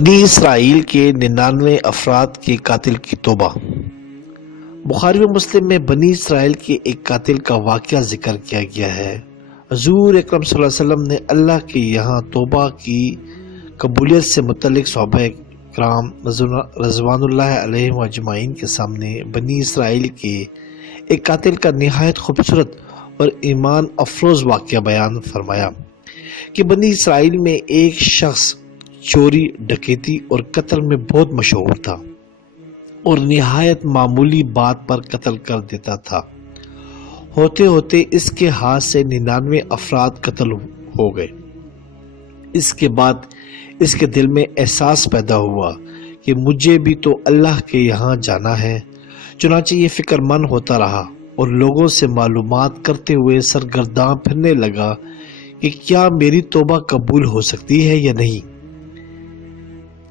بنی اسرائیل کے 99 افراد کے قاتل کی توبہ۔ بخاری و مسلم میں بنی اسرائیل کے ایک قاتل کا واقعہ ذکر کیا گیا ہے۔ حضور اکرم صلی اللہ علیہ وسلم نے اللہ کے یہاں توبہ کی قبولیت سے متعلق صحابہ کرام رضوان اللہ علیہم اجمعین کے سامنے بنی اسرائیل کے ایک قاتل کا نہایت خوبصورت اور ایمان افروز واقعہ بیان فرمایا کہ بنی اسرائیل میں ایک شخص چوری، ڈکیتی اور قتل میں بہت مشہور تھا اور نہایت معمولی بات پر قتل کر دیتا تھا۔ ہوتے ہوتے اس کے ہاتھ سے 99 افراد قتل ہو گئے۔ اس کے بعد اس کے دل میں احساس پیدا ہوا کہ مجھے بھی تو اللہ کے یہاں جانا ہے۔ چنانچہ یہ فکر مند ہوتا رہا اور لوگوں سے معلومات کرتے ہوئے سرگرداں پھرنے لگا کہ کیا میری توبہ قبول ہو سکتی ہے یا نہیں۔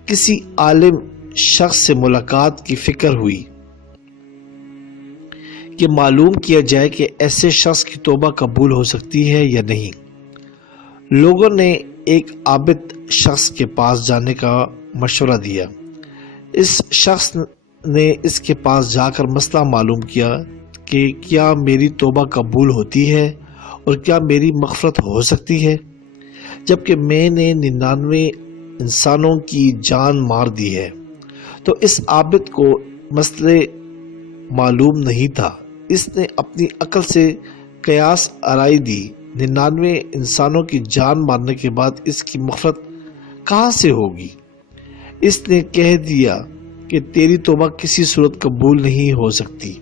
کسی عالم شخص سے ملاقات کی فکر ہوئی کہ معلوم کیا جائے کہ ایسے شخص کی توبہ قبول ہو سکتی ہے یا نہیں۔ لوگوں نے ایک عابد شخص کے پاس جانے کا مشورہ دیا۔ اس شخص نے اس کے پاس جا کر مسئلہ معلوم کیا کہ کیا میری توبہ قبول ہوتی ہے اور کیا میری مغفرت ہو سکتی ہے، جبکہ میں نے 99 انسانوں کی جان مار دی ہے۔ تو اس عابد کو مسئلے معلوم نہیں تھا۔ اس نے اپنی عقل سے قیاس آرائی دی، 99 انسانوں کی جان مارنے کے بعد اس کی مغفرت کہاں سے ہوگی؟ اس نے کہہ دیا کہ تیری توبہ کسی صورت قبول نہیں ہو سکتی۔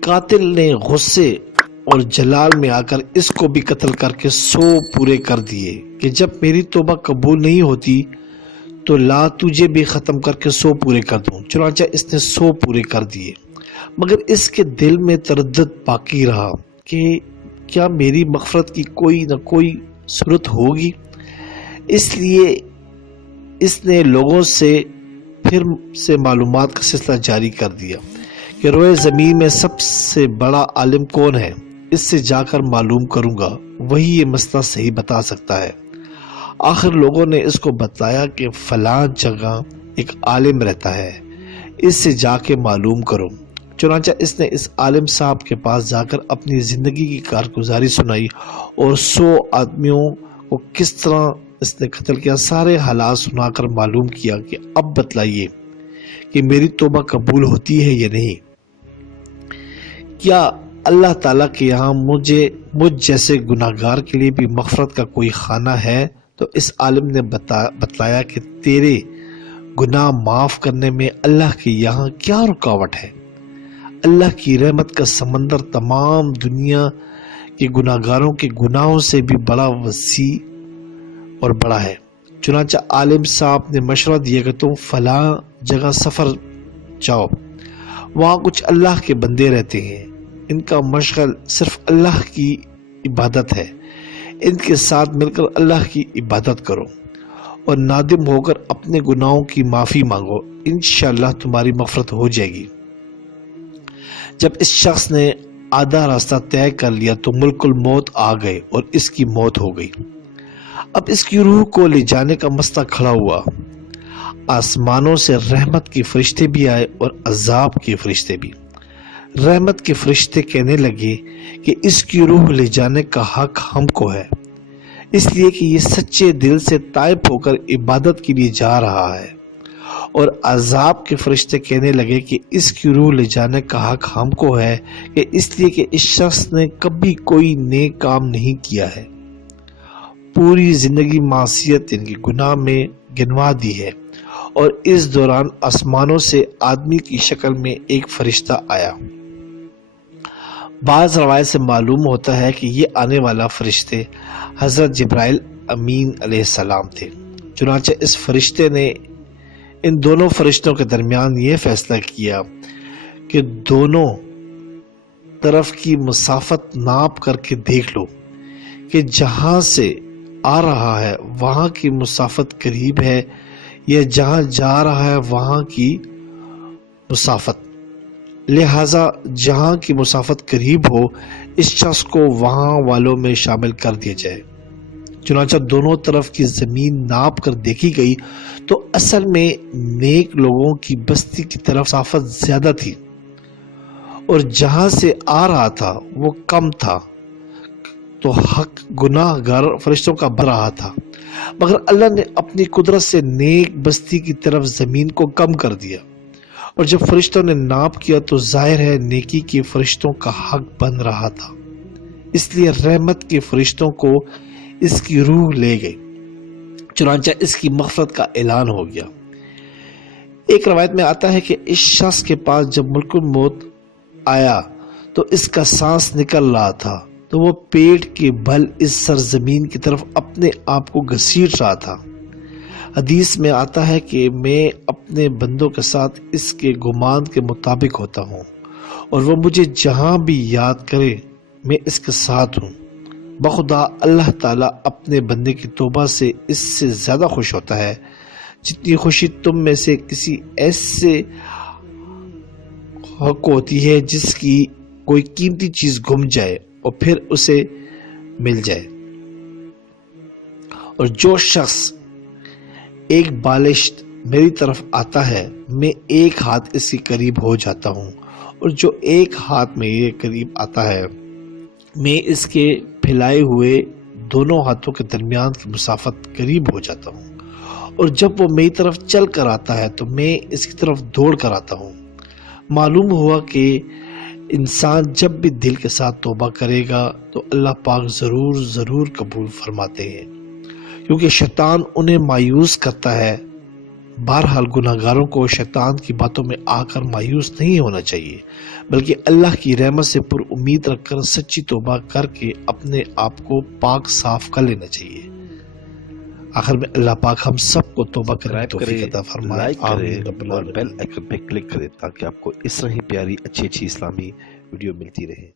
قاتل نے غصے اور جلال میں آ کر اس کو بھی قتل کر کے 100 پورے کر دیے کہ جب میری توبہ قبول نہیں ہوتی تو لا تجھے بھی ختم کر کے 100 پورے کر دوں۔ چنانچہ اس نے 100 پورے کر دیے، مگر اس کے دل میں تردد باقی رہا کہ کیا میری مغفرت کی کوئی نہ کوئی صورت ہوگی۔ اس لیے اس نے لوگوں سے پھر سے معلومات کا سلسلہ جاری کر دیا کہ روئے زمین میں سب سے بڑا عالم کون ہے، اس سے جا کر معلوم کروں گا، وہی یہ مسئلہ صحیح بتا سکتا ہے۔ آخر لوگوں نے اس کو بتایا کہ فلاں جگہ ایک عالم رہتا ہے، اس سے جا کے معلوم کرو۔ چنانچہ اس نے اس عالم صاحب کے پاس جا کر اپنی زندگی کی کارگزاری سنائی اور 100 آدمیوں کو کس طرح اس نے قتل کیا، سارے حالات سنا کر معلوم کیا کہ اب بتلائیے کہ میری توبہ قبول ہوتی ہے یا نہیں۔ کیا اللہ تعالیٰ کے یہاں مجھ جیسے گناہگار کے لیے بھی مغفرت کا کوئی خانہ ہے؟ تو اس عالم نے بتلایا کہ تیرے گناہ معاف کرنے میں اللہ کے یہاں کیا رکاوٹ ہے؟ اللہ کی رحمت کا سمندر تمام دنیا کے گناہگاروں کے گناہوں سے بھی بڑا وسیع اور بڑا ہے۔ چنانچہ عالم صاحب نے مشورہ دیا کہ تم فلاں جگہ سفر جاؤ، وہاں کچھ اللہ کے بندے رہتے ہیں، ان کا مشغل صرف اللہ کی عبادت ہے، ان کے ساتھ مل کر اللہ کی عبادت کرو اور نادم ہو کر اپنے گناہوں کی معافی مانگو، انشاءاللہ تمہاری مغفرت ہو جائے گی۔ جب اس شخص نے آدھا راستہ طے کر لیا تو ملک الموت آ گئے اور اس کی موت ہو گئی۔ اب اس کی روح کو لے جانے کا مسئلہ کھڑا ہوا۔ آسمانوں سے رحمت کے فرشتے بھی آئے اور عذاب کے فرشتے بھی۔ رحمت کے فرشتے کہنے لگے کہ اس کی روح لے جانے کا حق ہم کو ہے، اس لیے کہ یہ سچے دل سے تائب ہو کر عبادت کے لیے جا رہا ہے۔ اور عذاب کے فرشتے کہنے لگے کہ اس کی روح لے جانے کا حق ہم کو ہے کہ اس لیے کہ اس شخص نے کبھی کوئی نیک کام نہیں کیا ہے، پوری زندگی معصیت یعنی گناہ میں گنوا دی ہے۔ اور اس دوران آسمانوں سے آدمی کی شکل میں ایک فرشتہ آیا۔ بعض روایت سے معلوم ہوتا ہے کہ یہ آنے والا فرشتے حضرت جبرائیل امین علیہ السلام تھے۔ چنانچہ اس فرشتے نے ان دونوں فرشتوں کے درمیان یہ فیصلہ کیا کہ دونوں طرف کی مسافت ناپ کر کے دیکھ لو کہ جہاں سے آ رہا ہے وہاں کی مسافت قریب ہے یا جہاں جا رہا ہے وہاں کی مسافت، لہذا جہاں کی مسافت قریب ہو اس شخص کو وہاں والوں میں شامل کر دیا جائے۔ چنانچہ دونوں طرف کی زمین ناپ کر دیکھی گئی تو اصل میں نیک لوگوں کی بستی کی طرف مسافت زیادہ تھی اور جہاں سے آ رہا تھا وہ کم تھا، تو حق گناہ گار فرشتوں کا بڑھ رہا تھا، مگر اللہ نے اپنی قدرت سے نیک بستی کی طرف زمین کو کم کر دیا، اور جب فرشتوں نے ناپ کیا تو ظاہر ہے نیکی کے فرشتوں کا حق بن رہا تھا، اس لیے رحمت کے فرشتوں کو اس کی روح لے گئی، چنانچہ اس کی مغفرت کا اعلان ہو گیا۔ ایک روایت میں آتا ہے کہ اس شخص کے پاس جب ملک الموت آیا تو اس کا سانس نکل رہا تھا، تو وہ پیٹ کے بل اس سرزمین کی طرف اپنے آپ کو گھسیٹ رہا تھا۔ حدیث میں آتا ہے کہ میں اپنے بندوں کے ساتھ اس کے گمان کے مطابق ہوتا ہوں، اور وہ مجھے جہاں بھی یاد کرے میں اس کے ساتھ ہوں۔ بخدا اللہ تعالیٰ اپنے بندے کی توبہ سے اس سے زیادہ خوش ہوتا ہے جتنی خوشی تم میں سے کسی ایسے حق ہوتی ہے جس کی کوئی قیمتی چیز گم جائے اور پھر اسے مل جائے۔ اور جو شخص ایک بالشت میری طرف آتا ہے میں ایک ہاتھ اس کے قریب ہو جاتا ہوں، اور جو ایک ہاتھ میرے قریب آتا ہے میں اس کے پھیلائے ہوئے دونوں ہاتھوں کے درمیان کی مسافت قریب ہو جاتا ہوں، اور جب وہ میری طرف چل کر آتا ہے تو میں اس کی طرف دوڑ کر آتا ہوں۔ معلوم ہوا کہ انسان جب بھی دل کے ساتھ توبہ کرے گا تو اللہ پاک ضرور قبول فرماتے ہیں، کیونکہ شیطان انہیں مایوس کرتا ہے۔ بہرحال گناہ گاروں کو شیطان کی باتوں میں آ کر مایوس نہیں ہونا چاہیے، بلکہ اللہ کی رحمت سے پر امید رکھ کر سچی توبہ کر کے اپنے آپ کو پاک صاف کر لینا چاہیے۔ آخر میں اللہ پاک ہم سب کو توبہ کرنے کی توفیق عطا فرمائے، لائک آمین رب کریں اور العالمین۔ بیل آئیکن پہ کلک کریں تاکہ آپ کو اس طرح ہی پیاری اچھی اسلامی ویڈیو ملتی رہے۔